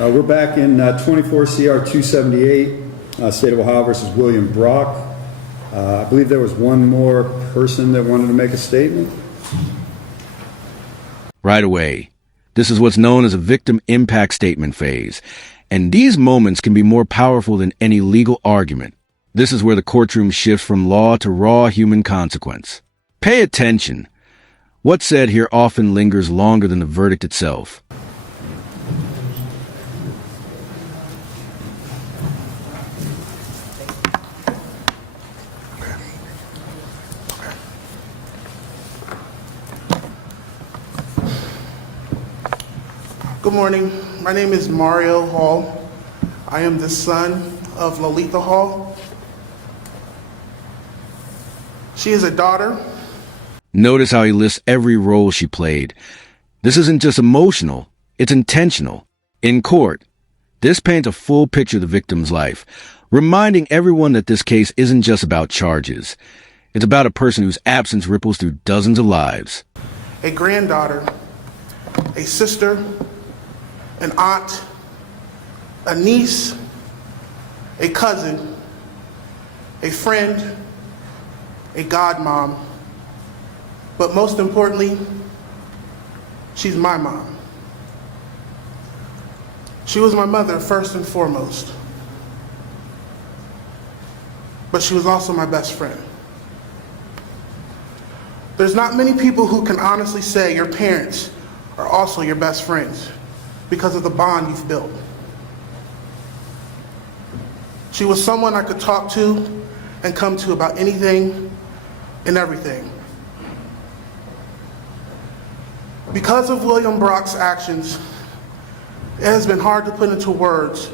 We're back in 24 CR 278, State of Ohio versus William Brock. I believe there was one more person that wanted to make a statement. Right away. This is what's known as a victim impact statement phase. And these moments can be more powerful than any legal argument. This is where the courtroom shifts from law to raw human consequence. Pay attention. What's said here often lingers longer than the verdict itself. Good morning. My name is Mario Hall. I am the son of Lolita Hall. She is a daughter. Notice how he lists every role she played. This isn't just emotional, it's intentional. In court, this paints a full picture of the victim's life, reminding everyone that this case isn't just about charges. It's about a person whose absence ripples through dozens of lives. A granddaughter, a sister, an aunt, a niece, a cousin, a friend, a godmom, but most importantly, she's my mom. She was my mother first and foremost, but she was also my best friend. There's not many people who can honestly say your parents are also your best friends because of the bond you've built. She was someone I could talk to and come to about anything and everything. Because of William Brock's actions, it has been hard to put into words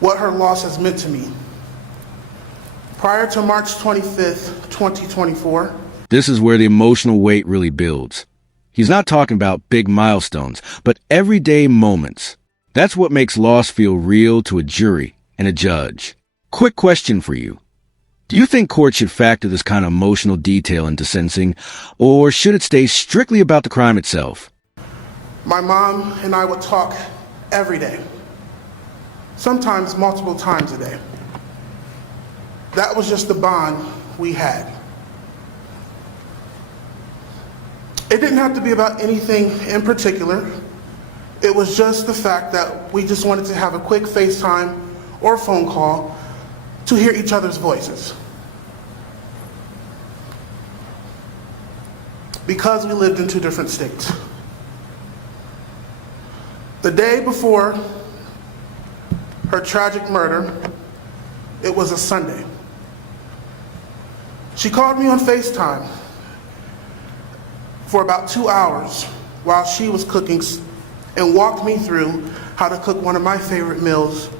what her loss has meant to me. Prior to March 25th, 2024, this is where the emotional weight really builds. He's not talking about big milestones, but everyday moments. That's what makes loss feel real to a jury and a judge. Quick question for you. Do you think court should factor this kind of emotional detail into sentencing, or should it stay strictly about the crime itself? my mom and I would talk every day, sometimes multiple times a day. That was just the bond we had. It didn't have to be about anything in particular. It was just the fact that we just wanted to have a quick FaceTime or phone call to hear each other's voices. Because we lived in two different states. The day before her tragic murder, it was a Sunday. She called me on FaceTime for about 2 hours while she was cooking and walked me through how to cook one of my favorite meals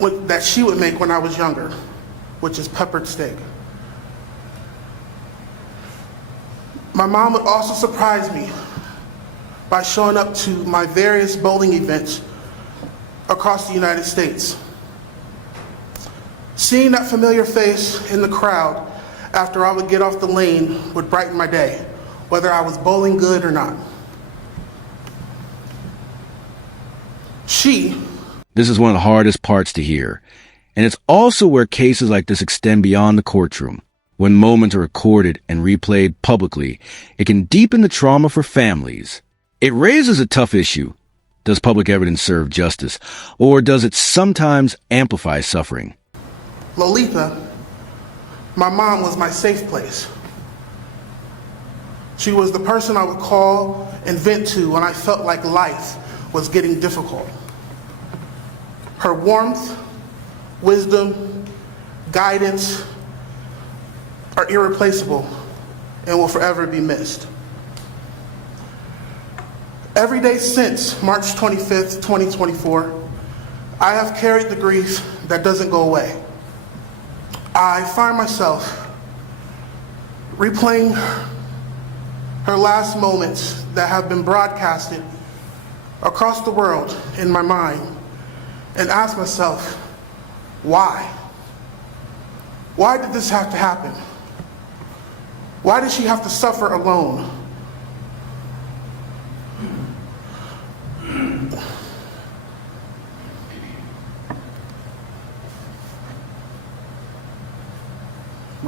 that she would make when I was younger, which is peppered steak. My mom would also surprise me by showing up to my various bowling events across the United States. Seeing that familiar face in the crowd after I would get off the lane would brighten my day, whether I was bowling good or not. This is one of the hardest parts to hear, and it's also where cases like this extend beyond the courtroom. When moments are recorded and replayed publicly, it can deepen the trauma for families. It raises a tough issue. Does public evidence serve justice, or does it sometimes amplify suffering? Lolita, my mom, was my safe place. She was the person I would call and vent to when I felt like life was getting difficult. Her warmth, wisdom, guidance are irreplaceable and will forever be missed. Every day since March 25th, 2024, I have carried the grief that doesn't go away. I find myself replaying her last moments that have been broadcasted across the world in my mind and ask myself, why? Why did this have to happen? Why did she have to suffer alone?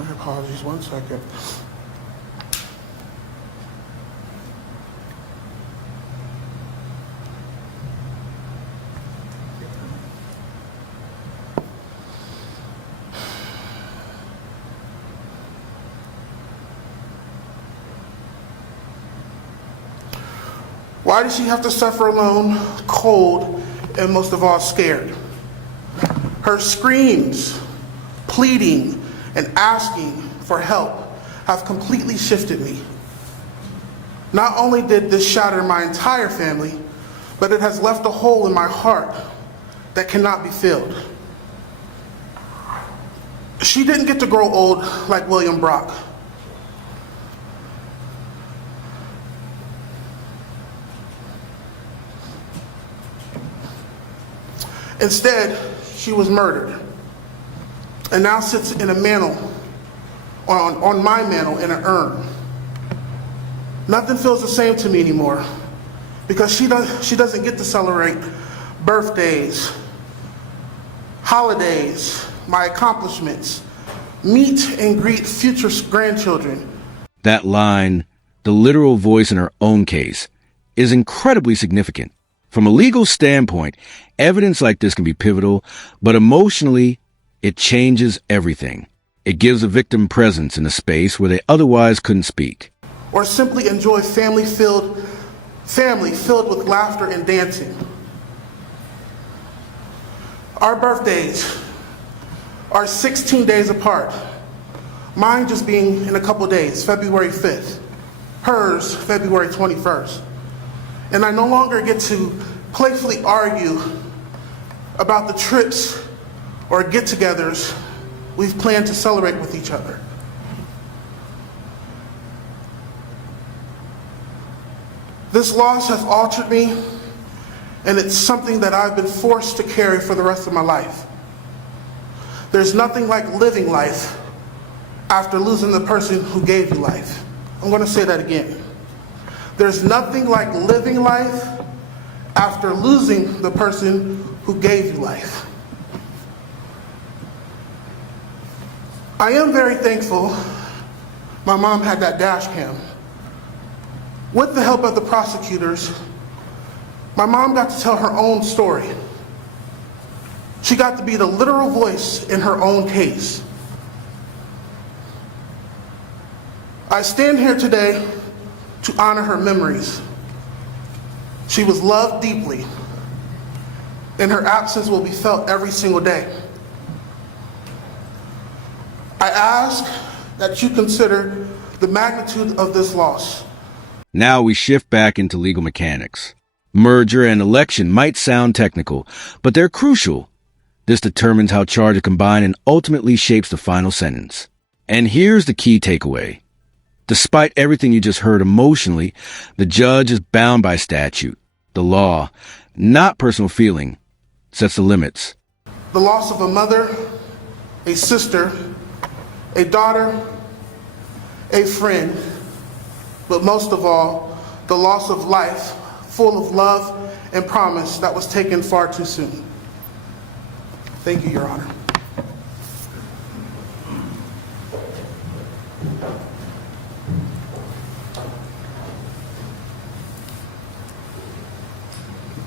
My apologies, 1 second. Why does she have to suffer alone, cold, and most of all, scared? Her screams, pleading, and asking for help have completely shifted me. Not only did this shatter my entire family, but it has left a hole in my heart that cannot be filled. She didn't get to grow old like William Brock. Instead, she was murdered and now sits in a mantle, on my mantle in an urn. Nothing feels the same to me anymore because she doesn't get to celebrate birthdays, holidays, my accomplishments, meet and greet future grandchildren. That line, the literal voice in her own case, is incredibly significant. From a legal standpoint, evidence like this can be pivotal, but emotionally, it changes everything. It gives a victim presence in a space where they otherwise couldn't speak. Or simply enjoy family filled with laughter and dancing. Our birthdays are 16 days apart. Mine just being in a couple days, February 5th. Hers, February 21st. And I no longer get to playfully argue about the trips or get-togethers we've planned to celebrate with each other. This loss has altered me, and it's something that I've been forced to carry for the rest of my life. There's nothing like living life after losing the person who gave you life. I'm going to say that again. There's nothing like living life after losing the person who gave you life. I am very thankful my mom had that dash cam. With the help of the prosecutors, my mom got to tell her own story. She got to be the literal voice in her own case. I stand here today to honor her memories. She was loved deeply, and her absence will be felt every single day. I ask that you consider the magnitude of this loss. Now we shift back into legal mechanics. Merger and election might sound technical, but they're crucial. This determines how charges combine and ultimately shapes the final sentence. And here's the key takeaway. Despite everything you just heard emotionally, the judge is bound by statute. The law, not personal feeling, sets the limits. The loss of a mother, a sister, a daughter, a friend, but most of all, the loss of life full of love and promise that was taken far too soon. Thank you, Your Honor.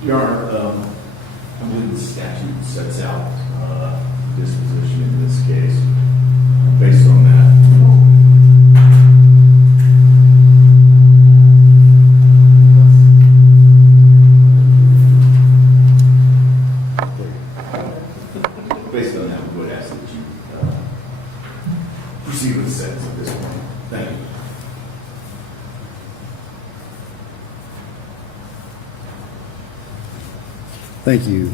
Your Honor, I believe the statute sets out disposition in this case. Based on that, we would ask that you proceed with the sentence at this point. Thank you. Thank you.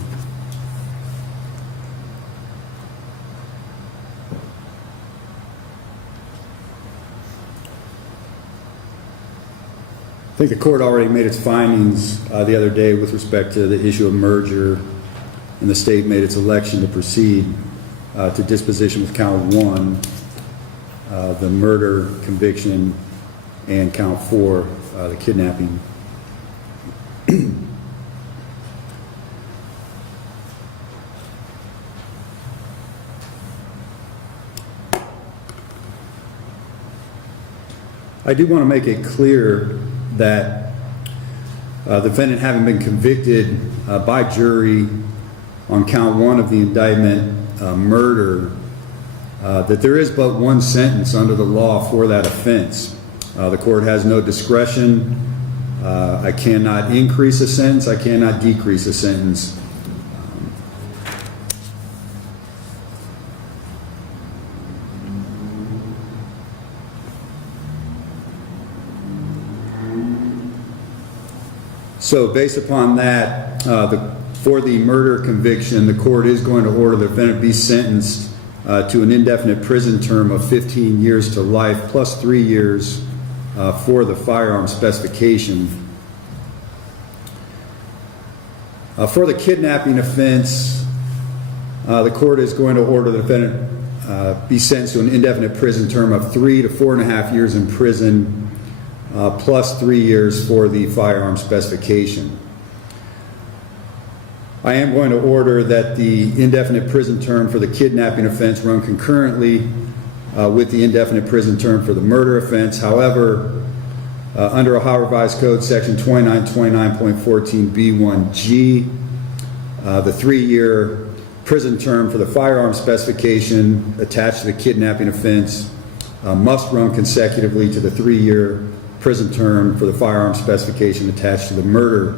I think the court already made its findings the other day with respect to the issue of merger, and the state made its election to proceed to disposition with count 1, the murder conviction, and count 4, the kidnapping. I do want to make it clear that the defendant, having been convicted by jury on count 1 of the indictment, murder, that there is but one sentence under the law for that offense. The court has no discretion. I cannot increase a sentence. I cannot decrease a sentence. So based upon that, for the murder conviction, the court is going to order the defendant be sentenced to an indefinite prison term of 15 years to life plus 3 years for the firearm specification. For the kidnapping offense, the court is going to order the defendant be sentenced to an indefinite prison term of 3 to 4.5 years in prison plus 3 years for the firearm specification. I am going to order that the indefinite prison term for the kidnapping offense run concurrently with the indefinite prison term for the murder offense. However, under Ohio Revised Code Section 2929.14b1g, the 3-year prison term for the firearm specification attached to the kidnapping offense must run consecutively to the 3-year prison term for the firearm specification attached to the murder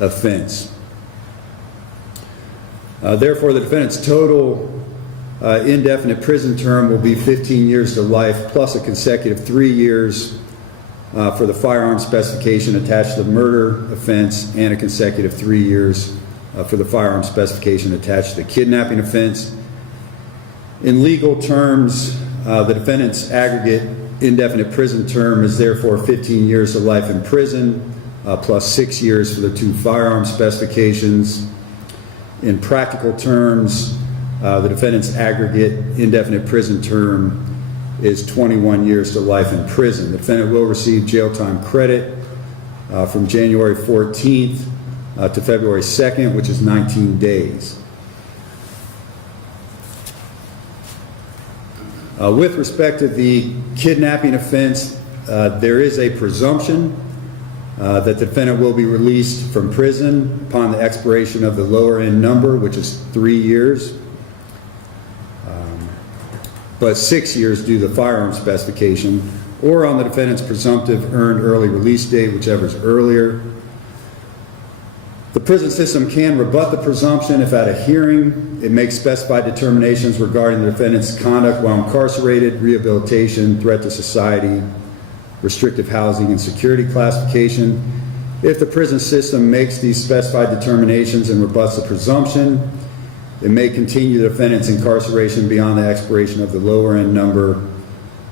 offense. Therefore, the defendant's total indefinite prison term will be 15 years to life plus a consecutive 3 years for the firearm specification attached to the murder offense and a consecutive 3 years for the firearm specification attached to the kidnapping offense. In legal terms, the defendant's aggregate indefinite prison term is therefore 15 years to life in prison plus 6 years for the 2 firearm specifications. In practical terms, the defendant's aggregate indefinite prison term is 21 years to life in prison. The defendant will receive jail time credit from January 14th to February 2nd, which is 19 days. With respect to the kidnapping offense, there is a presumption that the defendant will be released from prison upon the expiration of the lower end number, which is 3 years, but 6 years due to the firearm specification, or on the defendant's presumptive earned early release date, whichever is earlier. The prison system can rebut the presumption if at a hearing it makes specified determinations regarding the defendant's conduct while incarcerated, rehabilitation, threat to society, restrictive housing, and security classification. If the prison system makes these specified determinations and rebuts the presumption, it may continue the defendant's incarceration beyond the expiration of the lower end number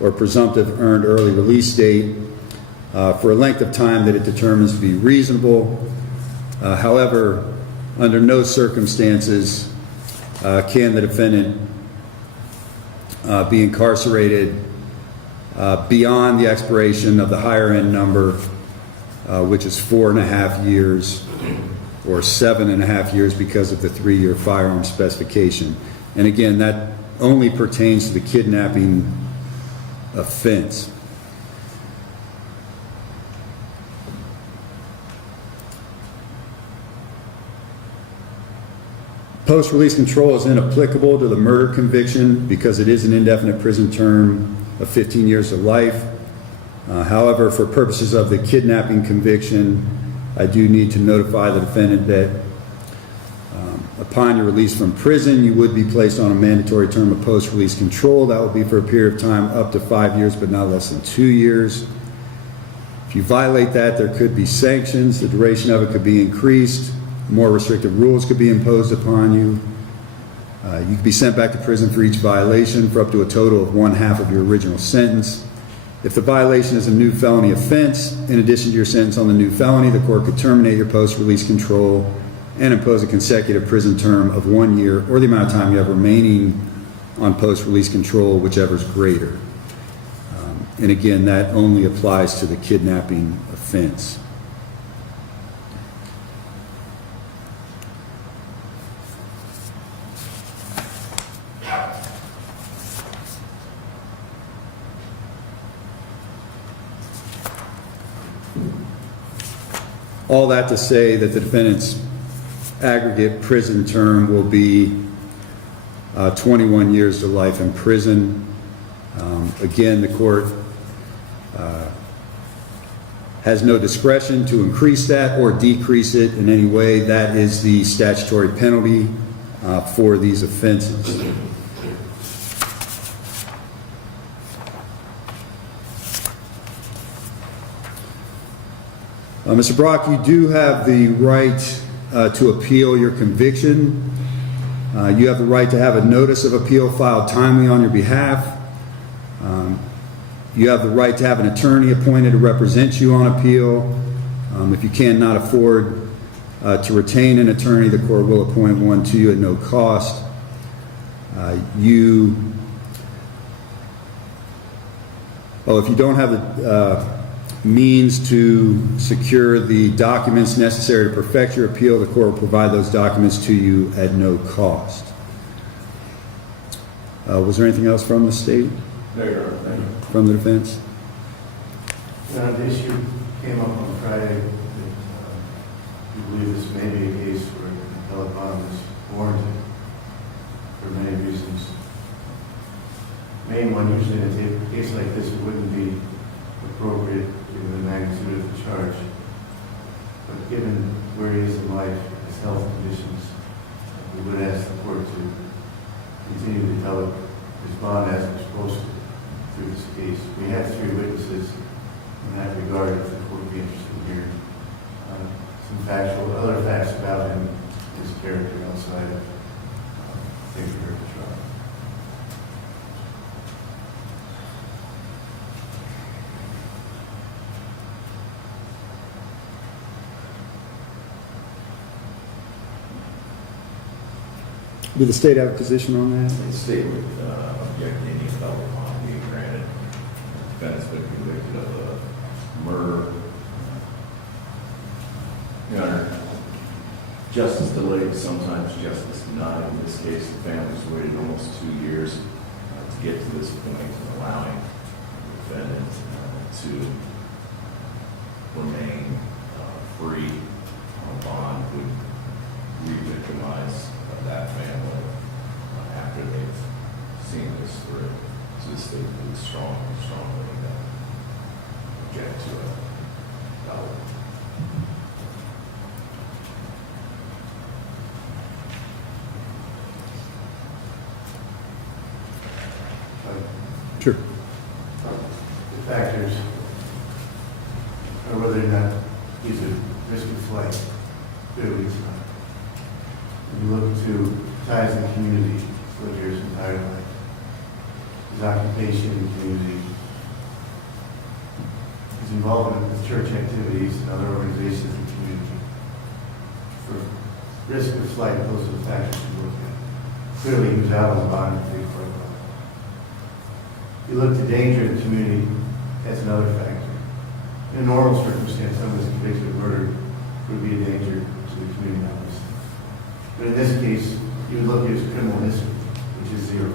or presumptive earned early release date for a length of time that it determines to be reasonable. However, under no circumstances can the defendant be incarcerated beyond the expiration of the higher end number, which is 4.5 years or 7.5 years because of the 3-year firearm specification. And again, that only pertains to the kidnapping offense. Post-release control is inapplicable to the murder conviction because it is an indefinite prison term of 15 years to life. However, for purposes of the kidnapping conviction, I do need to notify the defendant that upon your release from prison, you would be placed on a mandatory term of post-release control. That will be for a period of time up to 5 years, but not less than 2 years. If you violate that, there could be sanctions. The duration of it could be increased. More restrictive rules could be imposed upon you. You could be sent back to prison for each violation for up to a total of 1/2 of your original sentence. If the violation is a new felony offense, in addition to your sentence on the new felony, the court could terminate your post-release control and impose a consecutive prison term of 1 year or the amount of time you have remaining on post-release control, whichever is greater. And again, that only applies to the kidnapping offense. All that to say that the defendant's aggregate prison term will be 21 years to life in prison. Again, the court has no discretion to increase that or decrease it in any way. That is the statutory penalty for these offenses. Mr. Brock, you do have the right to appeal your conviction. You have the right to have a notice of appeal filed timely on your behalf. You have the right to have an attorney appointed to represent you on appeal. If you cannot afford to retain an attorney, the court will appoint one to you at no cost. If you don't have the means to secure the documents necessary to perfect your appeal, the court will provide those documents to you at no cost. Was there anything else from the state? No, Your Honor. Thank you. From the defense? The issue came up on Friday that we believe this may be a case where appellate bond is warranted for many reasons. Main one, usually in a case like this, it wouldn't be appropriate given the magnitude of the charge. But given where he is in life, his health conditions, we would ask the court to continue to develop his bond as we're supposed to through this case. We have 3 witnesses in that regard, if the court would be interested in hearing some other facts about him, his character outside of things we heard at the trial. Did the state have a position on that? The state would object to any appellate bond being granted. The defendant's been convicted of murder. Your Honor, justice delayed, sometimes justice denied. In this case, the family's waited almost 2 years to get to this point, and allowing the defendant to remain free on bond would re-victimize that family after they've seen this through. So the state would strongly object to it. Sure. The factors are whether or not he's at risk of flight. Clearly it's not. If you look to ties in the community, he's lived here his entire life. His occupation in the community, his involvement with church activities and other organizations in the community. For risk of flight, those are the factors you look at. Clearly he was out on bond for a while. You look to danger in the community, that's another factor. In a normal circumstance, someone who's convicted of murder would be a danger to the community, obviously. But in this case, you would look at his criminal history, which is 0.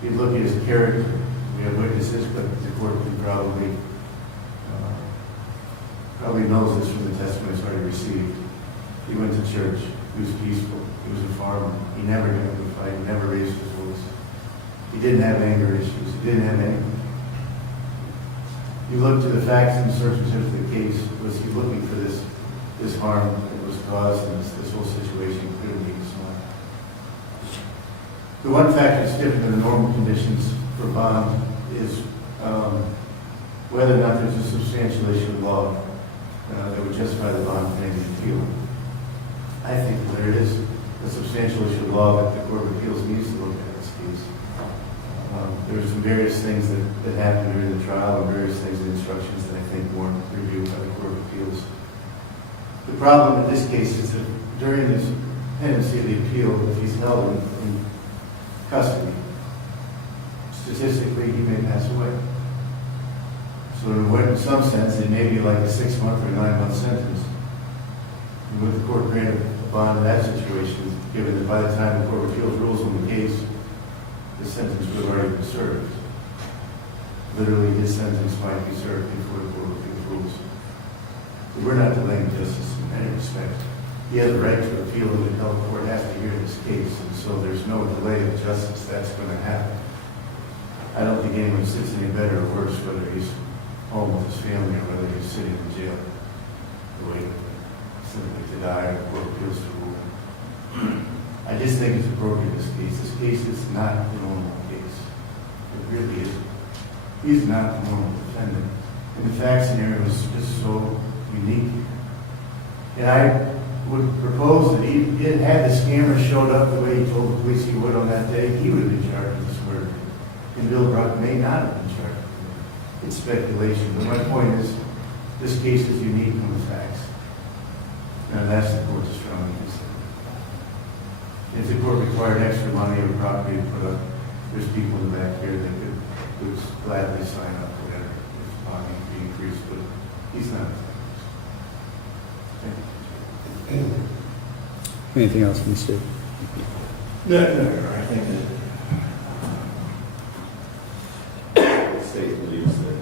You'd look at his character. We have witnesses, but the court can probably knows this from the testimony he's already received. He went to church. He was peaceful. He was a farmer. He never got into a fight. He never raised his voice. He didn't have anger issues. He didn't have anything. You look to the facts and circumstances of the case. Was he looking for this harm that was caused in this whole situation? Clearly he was not. The one factor that's different than the normal conditions for bond is whether or not there's a substantial issue of law that would justify the bond pending appeal. I think there is a substantial issue of law that the Court of Appeals needs to look at this case. There were some various things that happened during the trial and various things in instructions that I think weren't reviewed by the Court of Appeals. The problem in this case is that during this pendency of the appeal, if he's held in custody, statistically he may pass away. So in some sense, it may be like a 6-month or 9-month sentence. And with the court granted a bond in that situation, given that by the time the Court of Appeals rules on the case, the sentence would have already been served. Literally, his sentence might be served before the Court of Appeals rules. We're not delaying justice in any respect. He has a right to appeal, and the appellate court has to hear this case, and so there's no delay of justice that's going to happen. I don't think anyone sits any better or worse, whether he's home with his family or whether he's sitting in jail, waiting simply to die or court appeals to rule. I just think it's appropriate in this case. This case is not the normal case. It really isn't. He's not the normal defendant. And the fact scenario is just so unique. And I would propose that had the scammer showed up the way he told the police he would on that day, he would have been charged with this murder. And Bill Bruck may not have been charged with it. It's speculation. But my point is, this case is unique on the facts. And that's the court's strong case. If the court required extra money or property to put up, there's people in the back here that would gladly sign up for whatever if money be increased, but he's not. Thank you. Anything else from the state? No, I think that the state believes that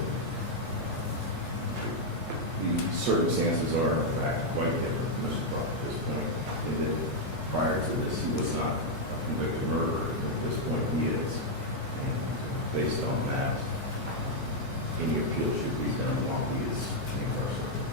the circumstances are in fact quite different from Mr. Buck at this point, and that prior to this he was not a convicted murderer, and at this point he is. And based on that, any appeal should be done while he is incarcerated.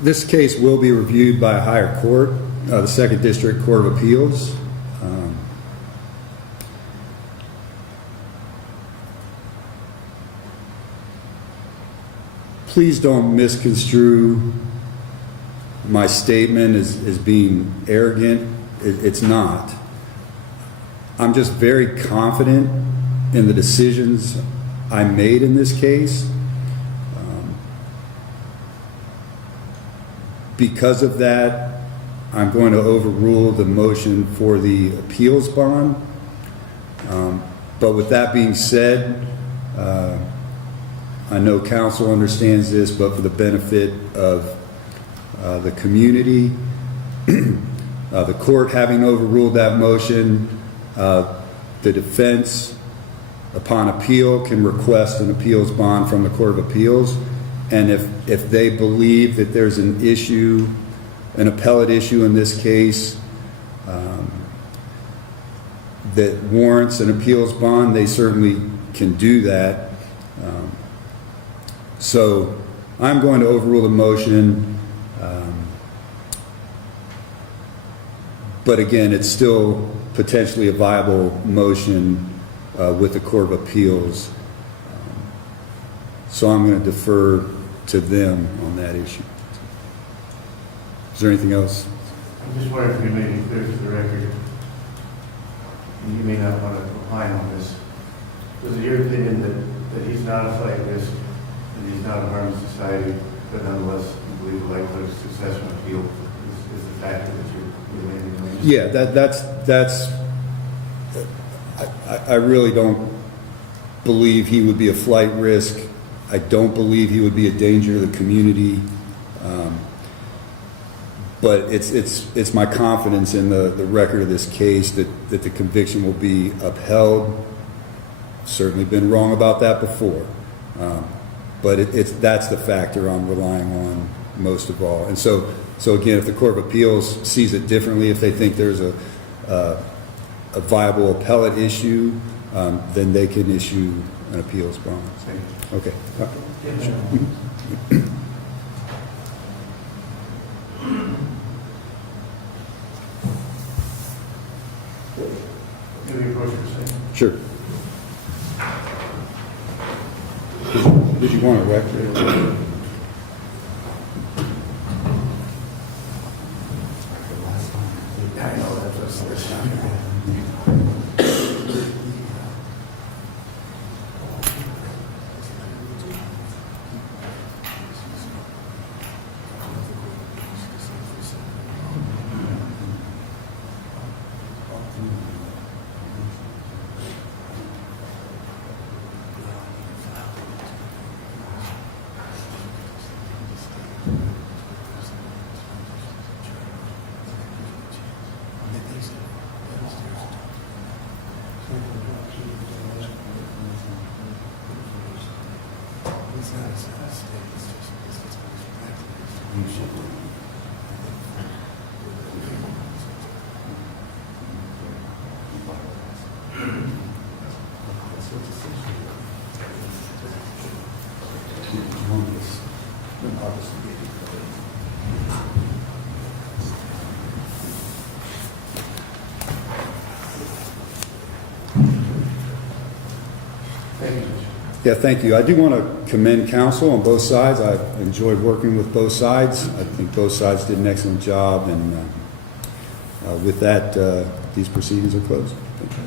This case will be reviewed by a higher court, the Second District Court of Appeals. Please don't misconstrue my statement as being arrogant. It's not. I'm just very confident in the decisions I made in this case. Because of that, I'm going to overrule the motion for the appeals bond. But with that being said, I know counsel understands this, but for the benefit of the community, the court having overruled that motion, the defense, upon appeal, can request an appeals bond from the Court of Appeals. And if they believe that there's an issue, an appellate issue in this case, that warrants an appeals bond, they certainly can do that. So I'm going to overrule the motion. But again, it's still potentially a viable motion with the Court of Appeals. So I'm going to defer to them on that issue. Is there anything else? I'm just wondering if we may be clear to the record, and you may not want to opine on this. Was it your opinion that he's not a flight risk, and he's not a harm to society, but nonetheless you believe the likelihood of successful appeal is the factor that you're landing on? Yeah, that's. I really don't believe he would be a flight risk. I don't believe he would be a danger to the community. But it's my confidence in the record of this case that the conviction will be upheld. Certainly been wrong about that before. But that's the factor I'm relying on most of all. And so again, if the Court of Appeals sees it differently, if they think there's a viable appellate issue, then they can issue an appeals bond. Okay. Maybe approach your saying. Sure. Did you want a record? I know that's Thank you, Judge. Yeah, thank you. I do want to commend counsel on both sides. I enjoyed working with both sides. I think both sides did an excellent job, and with that, these proceedings are closed. Thank you.